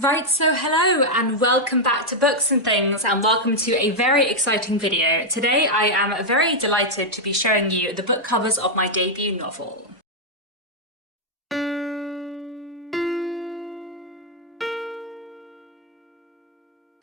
Right, so hello and welcome back to Books and Things, and welcome to a very exciting video. Today I am very delighted to be showing you the book covers of my debut novel.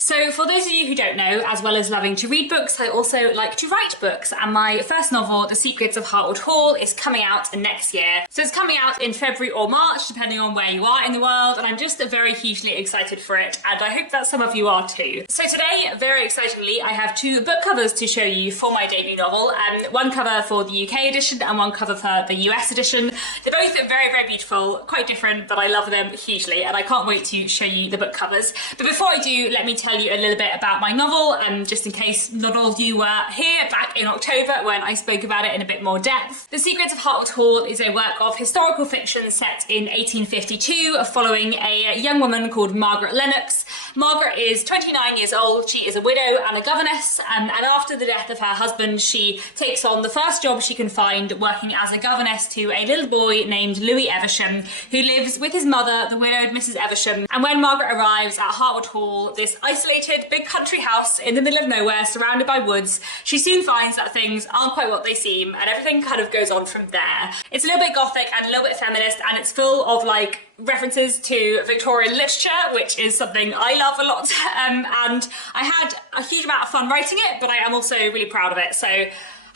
So for those of you who don't know, as well as loving to read books, I also like to write books, and my first novel, The Secrets of Hartwood Hall, is coming out next year. So it's coming out in February or March, depending on where you are in the world, and I'm just very hugely excited for it, and I hope that some of you are too. So today, very excitingly, I have two book covers to show you for my debut novel, one cover for the UK edition and one cover for the US edition. They're both very, very beautiful, quite different, but I love them hugely, and I can't wait to show you the book covers. But before I do, let me tell you a little bit about my novel, just in case not all of you were here back in October when I spoke about it in a bit more depth. The Secrets of Hartwood Hall is a work of historical fiction set in 1852 following a young woman called Margaret Lennox. Margaret is 29 years old, she is a widow and a governess, and after the death of her husband she takes on the first job she can find working as a governess to a little boy named Louis Eversham, who lives with his mother, the widowed Mrs. Eversham. And when Margaret arrives at Hartwood Hall, this isolated big country house in the middle of nowhere surrounded by woods, she soon finds that things aren't quite what they seem, and everything kind of goes on from there. It's a little bit gothic and a little bit feminist, and it's full of like references to Victorian literature, which is something I love a lot, and I had a huge amount of fun writing it, but I am also really proud of it, so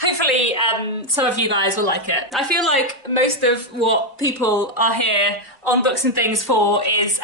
hopefully some of you guys will like it. I feel like most of what people are here on Books and Things for is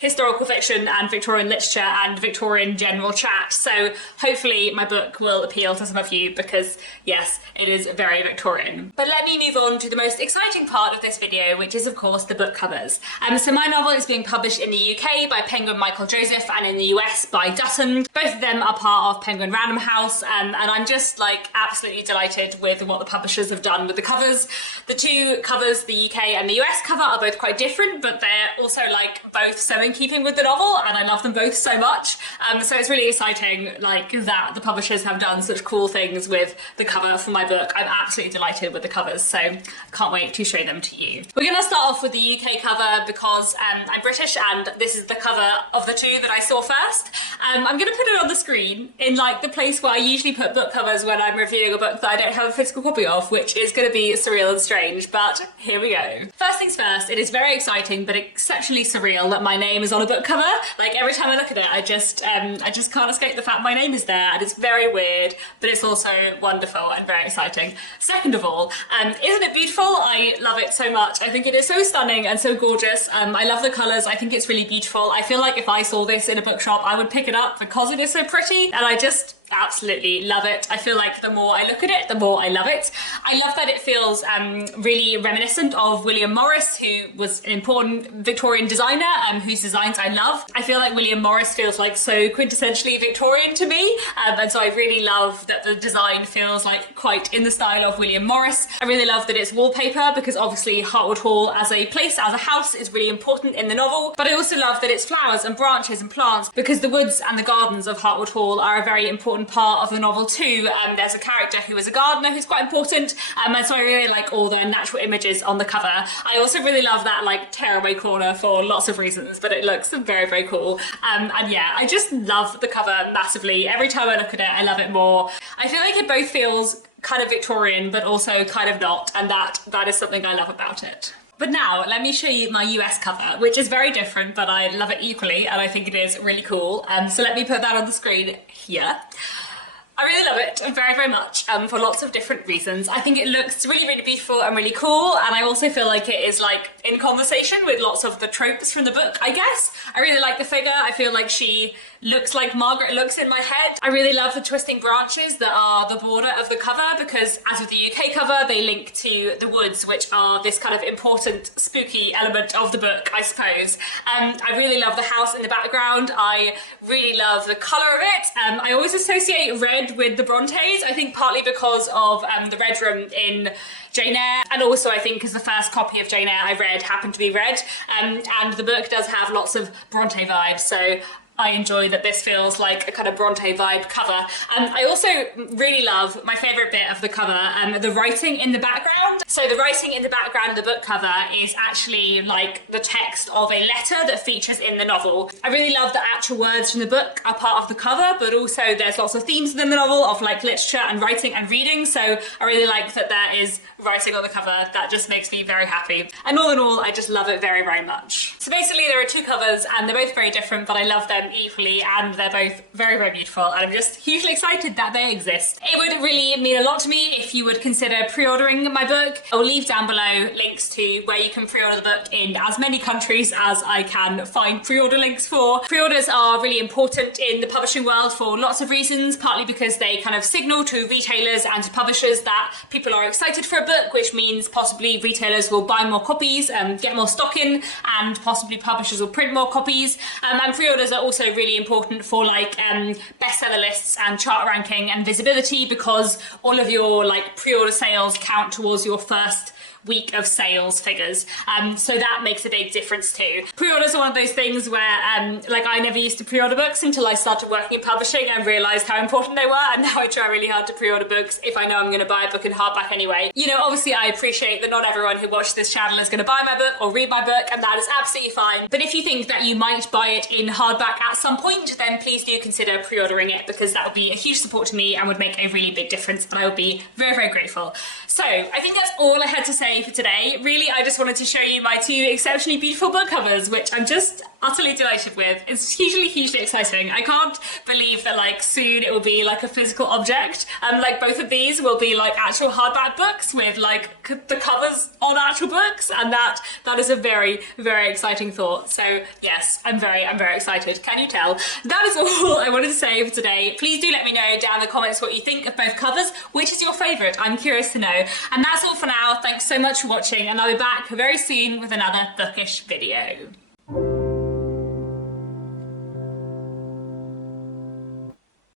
historical fiction and Victorian literature and Victorian general chat, so hopefully my book will appeal to some of you because yes, it is very Victorian. But let me move on to the most exciting part of this video, which is of course the book covers. So my novel is being published in the UK by Penguin Michael Joseph and in the US by Dutton. Both of them are part of Penguin Random House, and I'm just like absolutely delighted with what the publishers have done with the covers. The two covers, the UK and the US cover, are both quite different, but they're also like both so in keeping with the novel, and I love them both so much. So it's really exciting like that the publishers have done such cool things with the cover for my book. I'm absolutely delighted with the covers, so I can't wait to show them to you. We're gonna start off with the UK cover because I'm British and this is the cover of the two that I saw first. I'm gonna put it on the screen in like the place where I usually put book covers when I'm reviewing a book that I don't have a physical copy of, which is gonna be surreal and strange, but here we go. First things first, it is very exciting but exceptionally surreal that my name is on a book cover. Like every time I look at it, I just can't escape the fact my name is there, and it's very weird, but it's also wonderful and very exciting. Second of all, isn't it beautiful? I love it so much. I think it is so stunning and so gorgeous. I love the colours. I think it's really beautiful. I feel like if I saw this in a bookshop, I would pick it up because it is so pretty, and I just absolutely love it. I feel like the more I look at it, the more I love it. I love that it feels really reminiscent of William Morris, who was an important Victorian designer whose designs I love. I feel like William Morris feels like so quintessentially Victorian to me, and so I really love that the design feels like quite in the style of William Morris. I really love that it's wallpaper because obviously Hartwood Hall as a place, as a house, is really important in the novel, but I also love that it's flowers and branches and plants because the woods and the gardens of Hartwood Hall are a very important part of the novel too. There's a character who is a gardener who's quite important, and so I really like all the natural images on the cover. I also really love that like tearaway corner for lots of reasons, but it looks very, very cool. And yeah, I just love the cover massively. Every time I look at it, I love it more. I feel like it both feels kind of Victorian, but also kind of not, and that is something I love about it. But now, let me show you my US cover, which is very different, but I love it equally, and I think it is really cool. So let me put that on the screen here. I really love it very, very much for lots of different reasons. I think it looks really, really beautiful and really cool, and I also feel like it is like in conversation with lots of the tropes from the book, I guess. I really like the figure. I feel like she looks like Margaret looks in my head. I really love the twisting branches that are the border of the cover because, as with the UK cover, they link to the woods, which are this kind of important spooky element of the book, I suppose. I really love the house in the background. I really love the colour of it. I always associate red with the Brontes, I think partly because of the red room in Jane Eyre, and also I think because the first copy of Jane Eyre I read happened to be red, and the book does have lots of Bronte vibes, so I enjoy that this feels like a kind of Bronte vibe cover. I also really love my favourite bit of the cover, the writing in the background. So the writing in the background of the book cover is actually like the text of a letter that features in the novel. I really love the actual words from the book are part of the cover, but also there's lots of themes within the novel of like literature and writing and reading. So I really like that there is writing on the cover. That just makes me very happy. And all in all, I just love it very, very much. So basically there are two covers and they're both very different, but I love them equally and they're both very, very beautiful. And I'm just hugely excited that they exist. It would really mean a lot to me if you would consider pre-ordering my book. I will leave down below links to where you can pre-order the book in as many countries as I can find pre-order links for. Pre-orders are really important in the publishing world for lots of reasons, partly because they kind of signal to retailers and to publishers that people are excited for a book, which means possibly retailers will buy more copies, get more stock in, and possibly publishers will print more copies. And pre-orders are also really important for like bestseller lists and chart ranking and visibility, because all of your like pre-order sales count towards your first week of sales figures. So that makes a big difference too. Pre-orders are one of those things where like I never used to pre-order books until I started working in publishing and realised how important they were, and now I try really hard to pre-order books if I know I'm going to buy a book in hardback anyway. You know, obviously I appreciate that not everyone who watches this channel is going to buy my book or read my book, and that is absolutely fine. But if you think that you might buy it in hardback at some point, then please do consider pre-ordering it, because that would be a huge support to me and would make a really big difference, and I would be very, very grateful. So I think that's all I had to say for today. Really, I just wanted to show you my two exceptionally beautiful book covers, which I'm just utterly delighted with. It's hugely, hugely exciting. I can't believe that like soon it will be like a physical object, and like both of these will be like actual hardback books with like the covers on actual books, and that is a very, very exciting thought. So yes, I'm very excited. Can you tell? That is all I wanted to say for today. Please do let me know down in the comments what you think of both covers. Which is your favourite? I'm curious to know. And that's all for now. Thanks so much for watching, and I'll be back very soon with another bookish video.